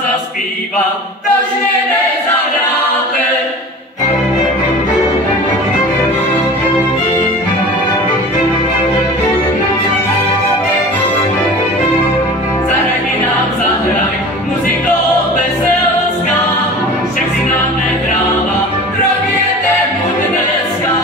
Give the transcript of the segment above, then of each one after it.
Zaspívám, tož mě nezahráte. Zahraj mi nám, zahraj, muziko veselská, však si nám nehrála, robíte mu dneska.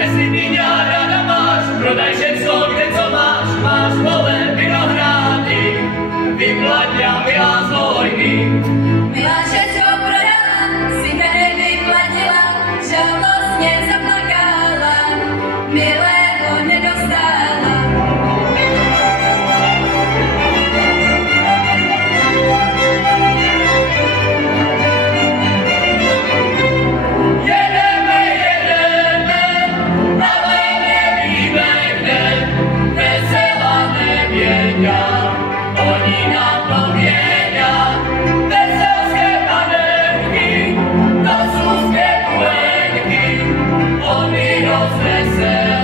Jestli ty mě ráda máš, prodaj všecko, kde co máš, máš pole, vinohrady, vyplatňa, milá z vojny. Milá, všecko prodala, si tehdy vyplatila, žalostně zaplakala, milého nedostala. Oni nám to věděl, veselské panenky, to jsou zpěv lenky, oni rozveselí.